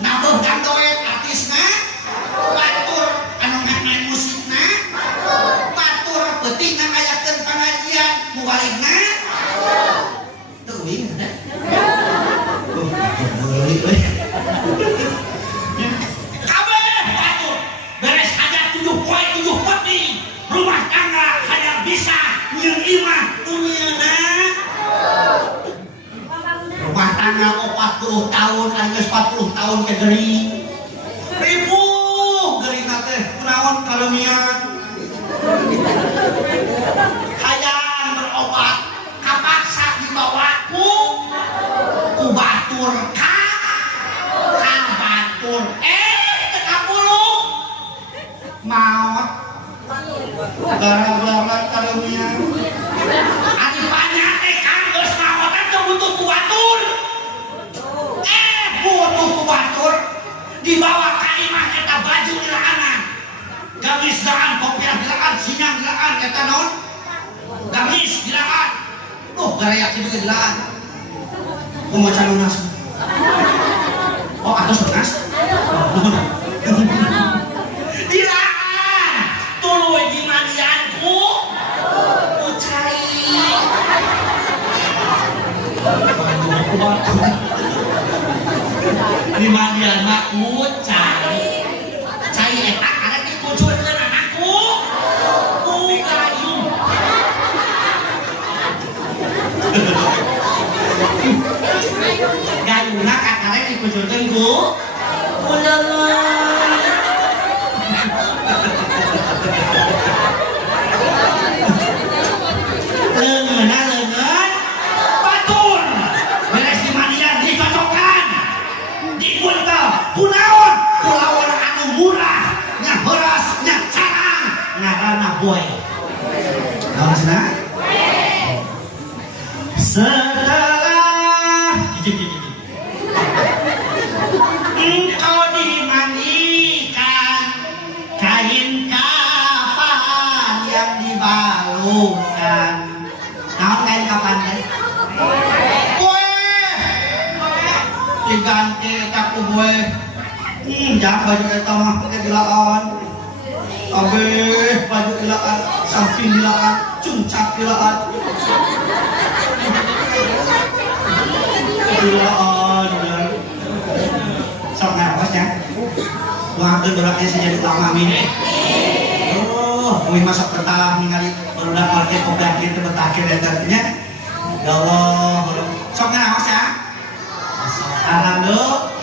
nabuh gandoet artisna batur anu ngamain musikna batur peuting ngayakeun pengajian mubaligna teuing teh kabeh batur beres aja 7 poe 7 peti rumah tangga hayang bisa nyeun imah dunyeuna rumah tangga 40 tahun geus 40 tahun ke geuring ribu geuring teh kunaon kaleumian hayang berobat kapaksa dibawa ku batur ka batur teka puluh maot gara-gara kaleumian ari banyak teh kan geus maotan teu butuh ku batur butuh ku batur dibawa ka imah eta baju dilaanan gamis daan kopiah dilaan sinyang dilaan eta naon gamis dilaan garayak kitu ge dilaan kumaha lunas oh atos lunas dilaan tuluy dimandian ku cai dimandian mah ku cai eta karek dikucurkeun anakku ku gayung gayungna karek dikucurkeun ku leungeun leungeunna leungeun batur beres dimandian dicocokkan dipuntel kunaon kulawan anu murah nya heuras nya carang ngaranna boy harusna setelah engkau dimandikan kain kafan yang dibalurkan naon kain kafan teh diganti tak ku gue jangan baju eta mah pakai dilaan abeh baju dilaan samping dilaan cuncak dilaan sok ngawas ya wangkeun beraknya jadi lama mini kuing masak betah ningali barudak market kodak kitu betakin eta nya ya Allah sok ngawas ya alhamdulillah